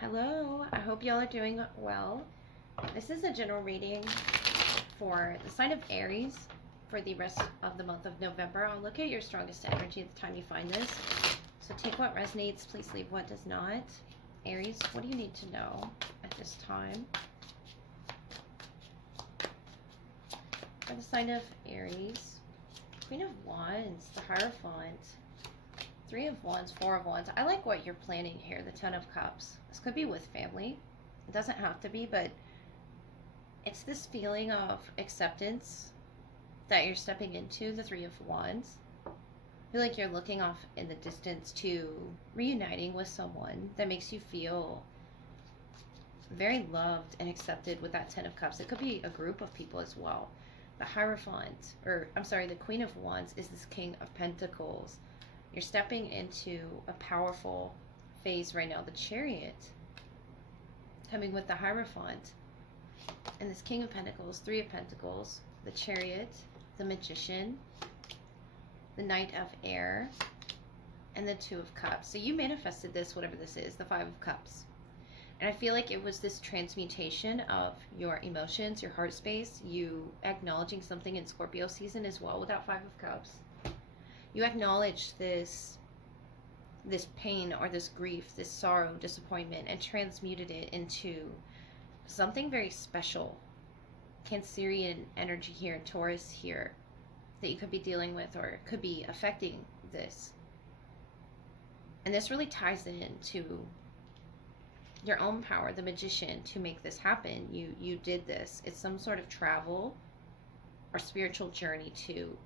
Hello, I hope y'all are doing well. This is a general reading for the sign of Aries for the rest of the month of November. I'll look at your strongest energy at the time you find this. So take what resonates, please leave what does not. Aries, what do you need to know at this time? For the sign of Aries, Queen of Wands, the Hierophant, Three of Wands, Four of Wands. I like what you're planning here, the Ten of Cups. This could be with family. It doesn't have to be, but it's this feeling of acceptance that you're stepping into, the Three of Wands. I feel like you're looking off in the distance to reuniting with someone that makes you feel very loved and accepted with that Ten of Cups. It could be a group of people as well. The Hierophant, the Queen of Wands is this King of Pentacles. You're stepping into a powerful phase right now. The Chariot coming with the Hierophant and this King of Pentacles, Three of Pentacles, the Chariot, the Magician, the Knight of Air, and the Two of Cups. So you manifested this, whatever this is, the Five of Cups. And I feel like it was this transmutation of your emotions, your heart space, you acknowledging something in Scorpio season as well with that Five of Cups. You acknowledge this pain or this grief, this sorrow, disappointment, and transmuted it into something very special. Cancerian energy here, Taurus here, that you could be dealing with or could be affecting this. And this really ties into your own power, the Magician, to make this happen. You did this. It's some sort of travel or spiritual journey to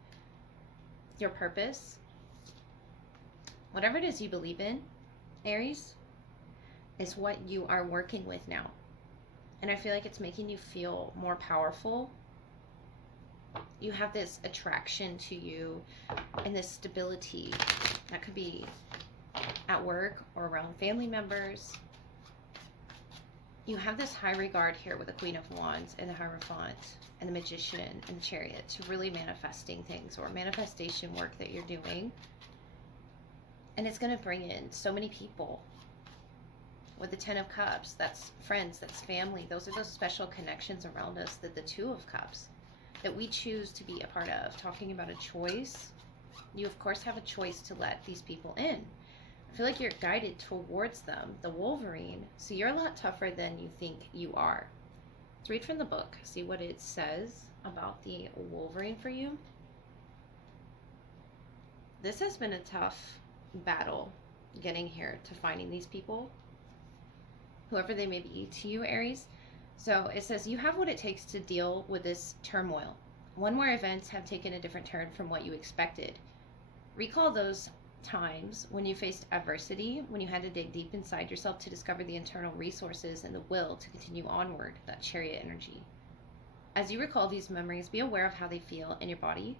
your purpose. Whatever it is you believe in, Aries, is what you are working with now. And I feel like it's making you feel more powerful. You have this attraction to you and this stability that could be at work or around family members. You have this high regard here with the Queen of Wands and the Hierophant and the Magician and the Chariot to really manifesting things or manifestation work that you're doing. And it's going to bring in so many people. With the Ten of Cups, that's friends, that's family. Those are those special connections around us, that the Two of Cups that we choose to be a part of. Talking about a choice, you of course have a choice to let these people in. I feel like you're guided towards them, the Wolverine. So you're a lot tougher than you think you are. Let's read from the book, see what it says about the Wolverine for you. This has been a tough battle getting here to finding these people, whoever they may be to you, Aries. So it says you have what it takes to deal with this turmoil, one where events have taken a different turn from what you expected. Recall those times when you faced adversity, when you had to dig deep inside yourself to discover the internal resources and the will to continue onward, that Chariot energy. As you recall these memories, be aware of how they feel in your body.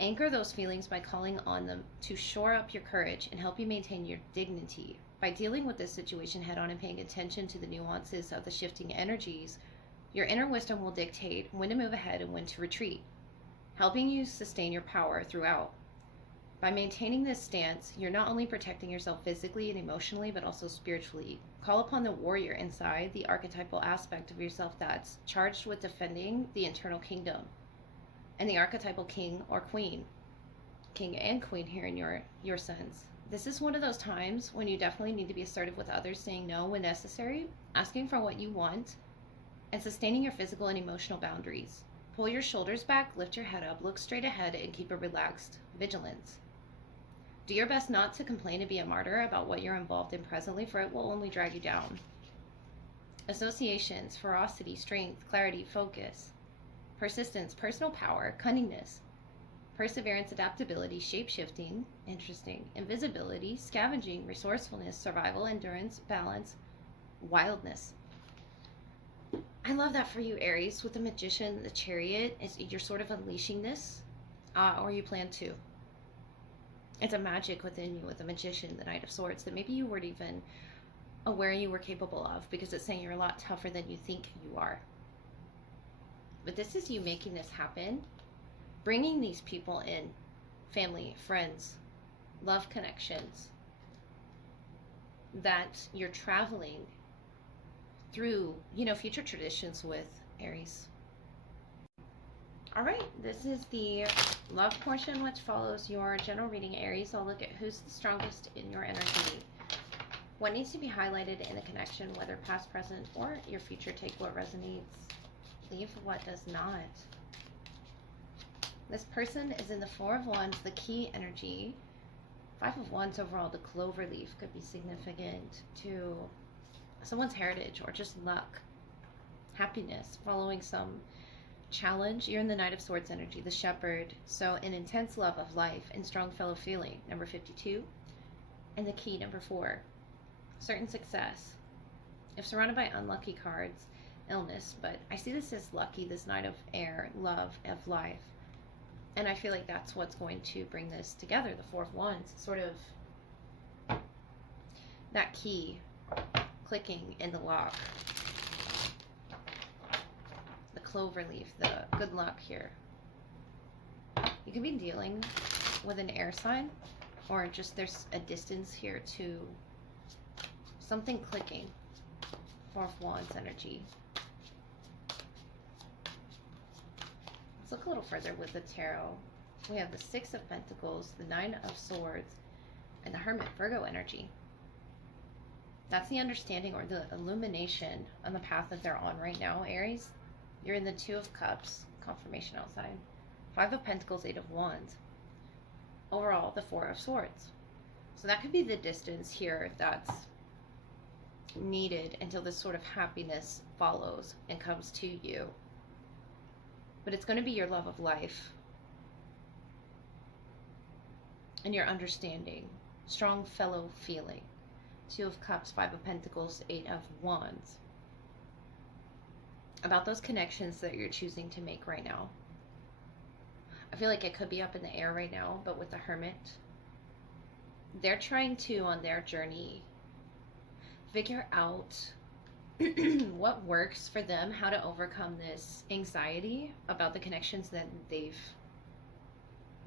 Anchor those feelings by calling on them to shore up your courage and help you maintain your dignity. By dealing with this situation head on and paying attention to the nuances of the shifting energies, your inner wisdom will dictate when to move ahead and when to retreat, helping you sustain your power throughout. By maintaining this stance, you're not only protecting yourself physically and emotionally, but also spiritually. Call upon the warrior inside, the archetypal aspect of yourself that's charged with defending the internal kingdom, and the archetypal king or queen, king and queen here in your sense. This is one of those times when you definitely need to be assertive with others, saying no when necessary, asking for what you want, and sustaining your physical and emotional boundaries. Pull your shoulders back, lift your head up, look straight ahead, and keep a relaxed vigilance. Do your best not to complain and be a martyr about what you're involved in presently, for it will only drag you down. Associations, ferocity, strength, clarity, focus, persistence, personal power, cunningness, perseverance, adaptability, shape-shifting, interesting, invisibility, scavenging, resourcefulness, survival, endurance, balance, wildness. I love that for you, Aries. With the Magician, the Chariot, you're sort of unleashing this, or you plan to. It's a magic within you with the Magician, the Knight of Swords, that maybe you weren't even aware you were capable of, because it's saying you're a lot tougher than you think you are. But this is you making this happen, bringing these people in, family, friends, love connections, that you're traveling through, future traditions with Aries. All right, this is the love portion, which follows your general reading, Aries. I'll look at who's the strongest in your energy. What needs to be highlighted in the connection, whether past, present, or your future. Take what resonates, leave what does not. This person is in the Four of Wands, the key energy. Five of Wands overall, the clover leaf could be significant to someone's heritage or just luck, happiness, following some challenge. You're in the Knight of Swords energy, the shepherd. So an intense love of life and strong fellow feeling, number 52. And the key, number 4. Certain success. If surrounded by unlucky cards, illness, but I see this as lucky, this Knight of Air, love of life. And I feel like that's what's going to bring this together, the Four of Wands, sort of that key clicking in the lock. The clover leaf, the good luck here. You could be dealing with an air sign, or just there's a distance here to something clicking. Four of Wands energy. Let's look a little further with the tarot. We have the Six of Pentacles, the Nine of Swords, and the Hermit, Virgo energy. That's the understanding or the illumination on the path that they're on right now, Aries. You're in the Two of Cups, confirmation outside. Five of Pentacles, Eight of Wands. Overall, the Four of Swords. So that could be the distance here that's needed until this sort of happiness follows and comes to you. But it's going to be your love of life and your understanding, strong fellow feeling. Two of Cups, Five of Pentacles, Eight of Wands. About those connections that you're choosing to make right now. I feel like it could be up in the air right now, but with the Hermit, they're trying to, on their journey, figure out what works for them, how to overcome this anxiety about the connections that they've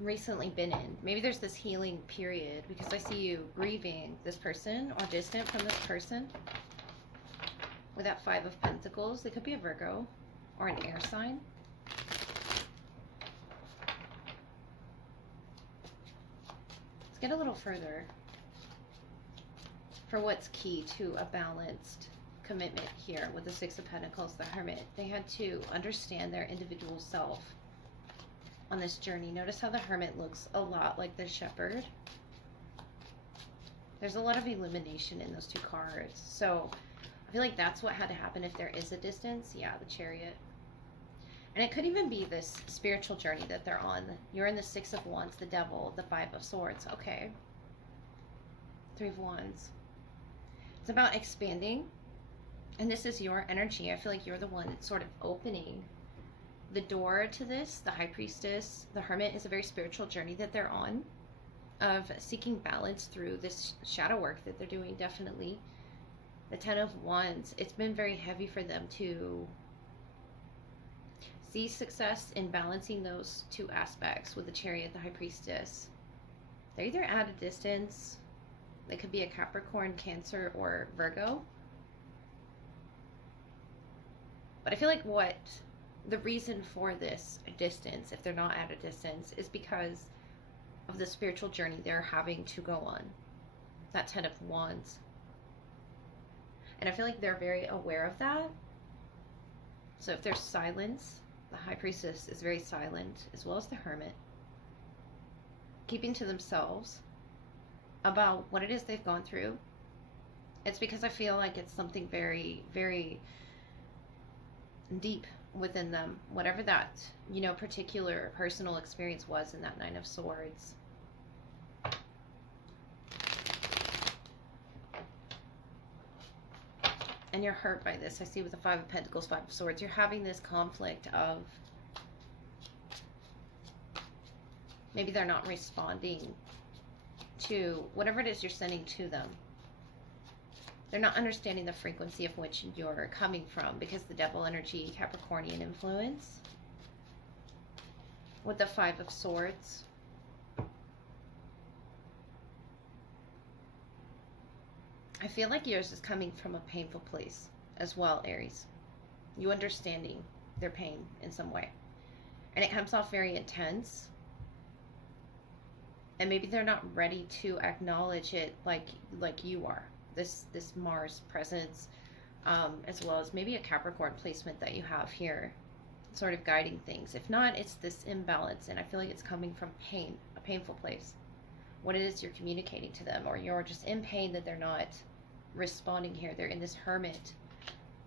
recently been in. Maybe there's this healing period because I see you grieving this person or distant from this person. With that Five of Pentacles, it could be a Virgo or an air sign. Let's get a little further for what's key to a balanced commitment here with the Six of Pentacles, the Hermit. They had to understand their individual self on this journey. Notice how the Hermit looks a lot like the Shepherd. There's a lot of illumination in those two cards. So I feel like that's what had to happen if there is a distance. Yeah, the Chariot. And it could even be this spiritual journey that they're on. You're in the Six of Wands, the Devil, the Five of Swords. Okay. Three of Wands. It's about expanding. And this is your energy. I feel like you're the one that's sort of opening the door to this. The High Priestess, the Hermit is a very spiritual journey that they're on, of seeking balance through this shadow work that they're doing, definitely. The Ten of Wands, it's been very heavy for them to see success in balancing those two aspects with the Chariot, the High Priestess. They're either at a distance, they could be a Capricorn, Cancer, or Virgo. But I feel like what the reason for this distance, if they're not at a distance, is because of the spiritual journey they're having to go on. That Ten of Wands. And I feel like they're very aware of that. So if there's silence, the High Priestess is very silent, as well as the Hermit. Keeping to themselves about what it is they've gone through. It's because I feel like it's something very, very deep within them, whatever that, particular personal experience was in that Nine of Swords. And you're hurt by this. I see with the Five of Pentacles, Five of Swords, you're having this conflict of maybe they're not responding to whatever it is you're sending to them. They're not understanding the frequency of which you're coming from, because the Devil energy, Capricornian influence. With the Five of Swords. I feel like yours is coming from a painful place. as well, Aries. You understanding their pain in some way. And it comes off very intense. And maybe they're not ready to acknowledge it like you are. This Mars presence, as well as maybe a Capricorn placement that you have here, sort of guiding things. If not, it's this imbalance, and I feel like it's coming from pain, a painful place. What it is you're communicating to them, or you're just in pain that they're not responding here. They're in this hermit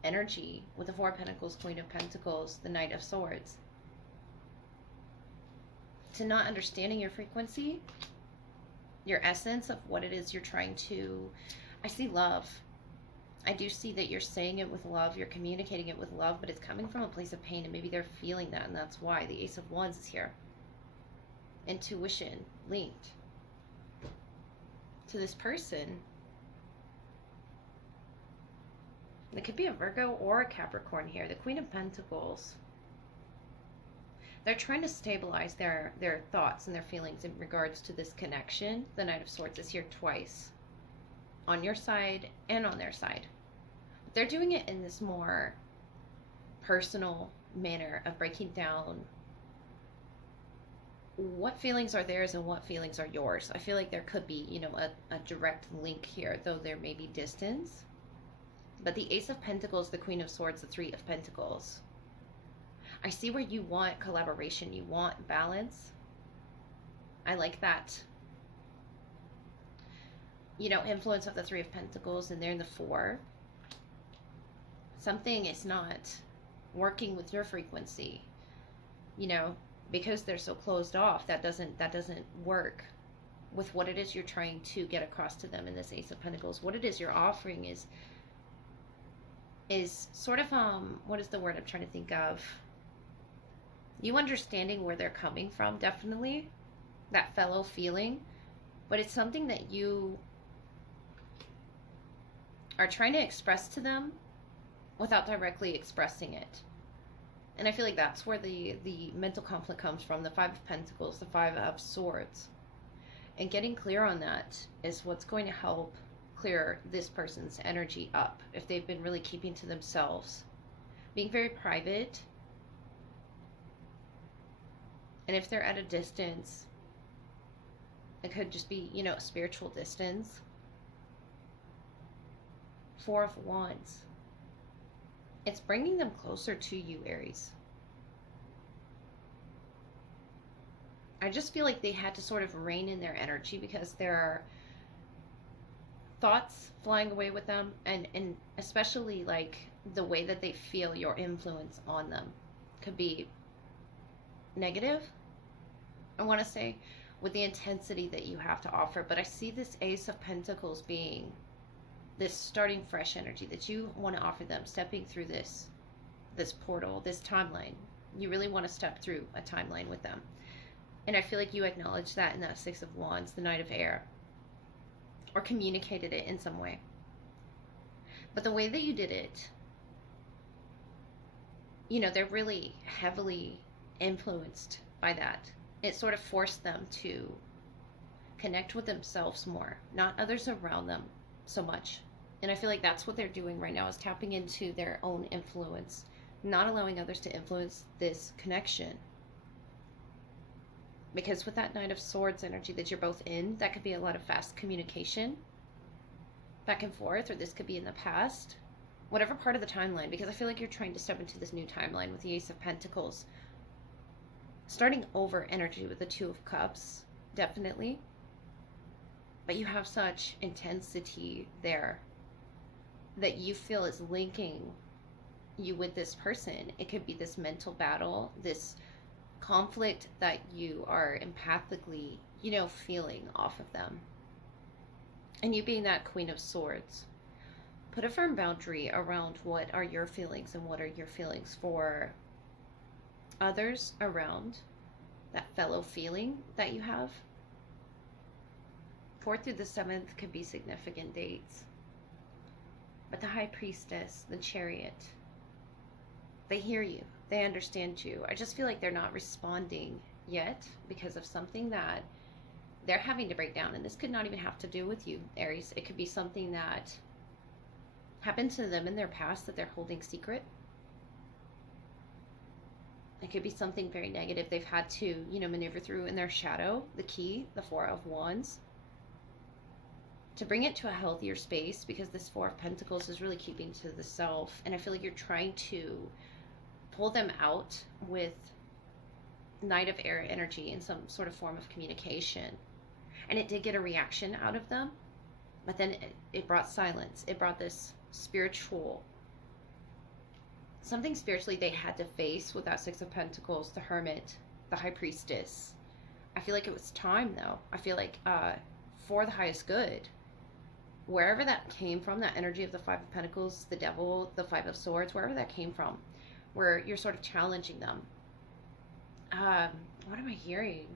energy with the Four of Pentacles, Queen of Pentacles, the Knight of Swords. To not understanding your frequency, your essence of what it is you're trying to... I see love. I do see that you're saying it with love, you're communicating it with love, but it's coming from a place of pain, and maybe they're feeling that, and that's why the Ace of Wands is here. Intuition linked to this person. It could be a Virgo or a Capricorn here. The Queen of Pentacles. They're trying to stabilize their thoughts and their feelings in regards to this connection. The Knight of Swords is here twice. On your side and on their side. But they're doing it in this more personal manner of breaking down what feelings are theirs and what feelings are yours. I feel like there could be, you know, a direct link here, though there may be distance. But the Ace of Pentacles, the Queen of Swords, the Three of Pentacles. I see where you want collaboration, you want balance. I like that. You know, influence of the Three of Pentacles, and they're in the Four. Something is not working with your frequency, you know, because they're so closed off. That doesn't work with what it is you're trying to get across to them in this Ace of Pentacles. What it is you're offering is sort of what is the word I'm trying to think of? You understanding where they're coming from, definitely, that fellow feeling, but it's something that you are trying to express to them without directly expressing it. And I feel like that's where the mental conflict comes from. The Five of Pentacles, the Five of Swords. And getting clear on that is what's going to help clear this person's energy up. If they've been really keeping to themselves, being very private, and if they're at a distance, it could just be, you know, a spiritual distance. Four of Wands. It's bringing them closer to you, Aries. I just feel like they had to sort of rein in their energy because there are thoughts flying away with them, and especially like the way that they feel your influence on them could be negative, I want to say, with the intensity that you have to offer. But I see this Ace of Pentacles being this starting fresh energy that you want to offer them, stepping through this portal, this timeline. You really want to step through a timeline with them. And I feel like you acknowledge that in that Six of Wands, the Knight of Air, or communicated it in some way. But the way that you did it, you know, they're really heavily influenced by that. It sort of forced them to connect with themselves more, not others around them so much. And I feel like that's what they're doing right now, is tapping into their own influence, not allowing others to influence this connection. Because with that Knight of Swords energy that you're both in, that could be a lot of fast communication back and forth, or this could be in the past, whatever part of the timeline, because I feel like you're trying to step into this new timeline with the Ace of Pentacles. Starting over energy with the Two of Cups, definitely. But you have such intensity there that you feel is linking you with this person. It could be this mental battle, this conflict that you are empathically, you know, feeling off of them. And you being that Queen of Swords, put a firm boundary around what are your feelings and what are your feelings for others around that fellow feeling that you have. 4th through the 7th could be significant dates. But the High Priestess, the Chariot, they hear you. They understand you. I just feel like they're not responding yet because of something that they're having to break down. And this could not even have to do with you, Aries. It could be something that happened to them in their past that they're holding secret. It could be something very negative they've had to, maneuver through in their shadow, the key, the Four of Wands, to bring it to a healthier space, because this Four of Pentacles is really keeping to the self. And I feel like you're trying to pull them out with Knight of Air energy in some sort of form of communication. And it did get a reaction out of them, but then it brought silence. It brought this spiritual, something spiritually they had to face with that Six of Pentacles, the Hermit, the High Priestess. I feel like it was time, though. I feel like for the highest good, wherever that came from, that energy of the Five of Pentacles, the Devil, the Five of Swords, wherever that came from, where you're sort of challenging them. What am I hearing?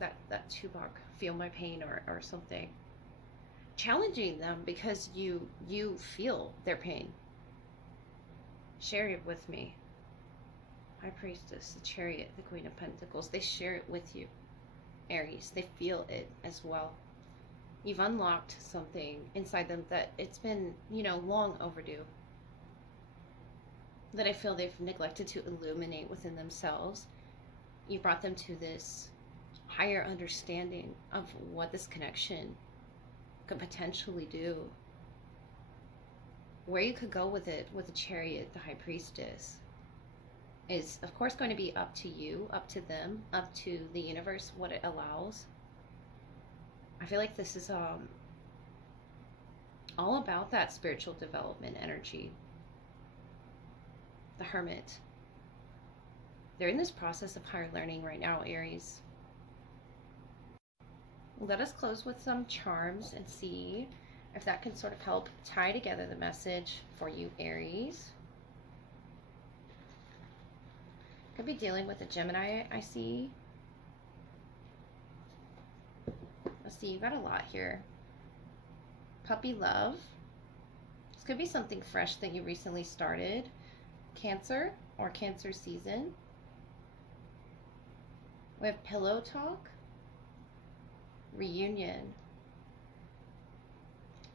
That Tuvok, feel my pain or something. Challenging them because you feel their pain. Share it with me. High Priestess, the Chariot, the Queen of Pentacles. They share it with you, Aries. They feel it as well. You've unlocked something inside them that it's been, long overdue. That I feel they've neglected to illuminate within themselves. You brought them to this higher understanding of what this connection could potentially do. Where you could go with it, with the Chariot, the High Priestess, is of course going to be up to you, up to them, up to the universe, what it allows. I feel like this is all about that spiritual development energy. The Hermit. They're in this process of higher learning right now, Aries. Let us close with some charms and see if that can sort of help tie together the message for you, Aries. Could be dealing with a Gemini, I see. Let's see, you got a lot here. Puppy love. This could be something fresh that you recently started. Cancer or Cancer season. We have pillow talk. Reunion.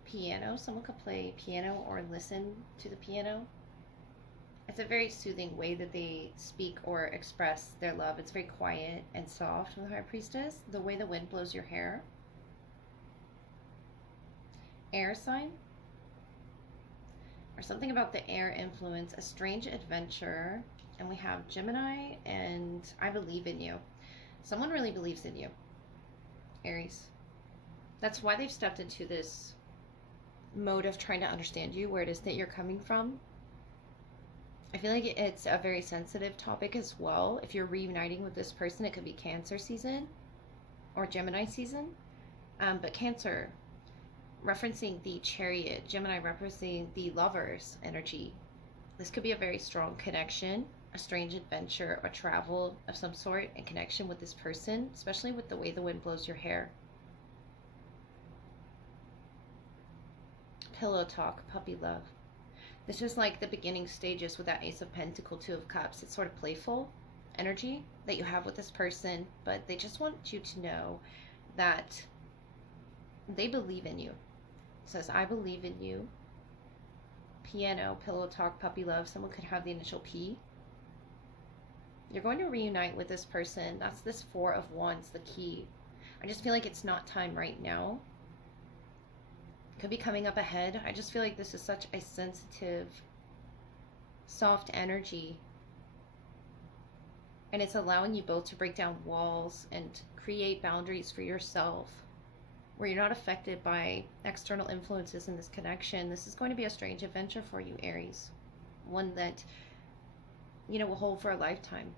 Piano. Someone could play piano or listen to the piano. It's a very soothing way that they speak or express their love. It's very quiet and soft with the High Priestess. The way the wind blows your hair. Air sign. Or something about the air influence. A strange adventure. And we have Gemini and I believe in you. Someone really believes in you, Aries. That's why they've stepped into this mode of trying to understand you, where it is that you're coming from. I feel like it's a very sensitive topic as well. If you're reuniting with this person, it could be Cancer season or Gemini season. But Cancer, referencing the Chariot, Gemini referencing the Lovers energy. This could be a very strong connection, a strange adventure, or travel of some sort in connection with this person, especially with the way the wind blows your hair. Pillow talk, puppy love. This is like the beginning stages with that Ace of Pentacles, Two of Cups. It's sort of playful energy that you have with this person, but they just want you to know that they believe in you. It says, I believe in you. Piano, pillow talk, puppy love. Someone could have the initial P. You're going to reunite with this person. That's this Four of Wands, the key. I just feel like it's not time right now. Could be coming up ahead. I just feel like this is such a sensitive, soft energy. And it's allowing you both to break down walls and create boundaries for yourself, where you're not affected by external influences in this connection. This is going to be a strange adventure for you, Aries. One that, will hold for a lifetime.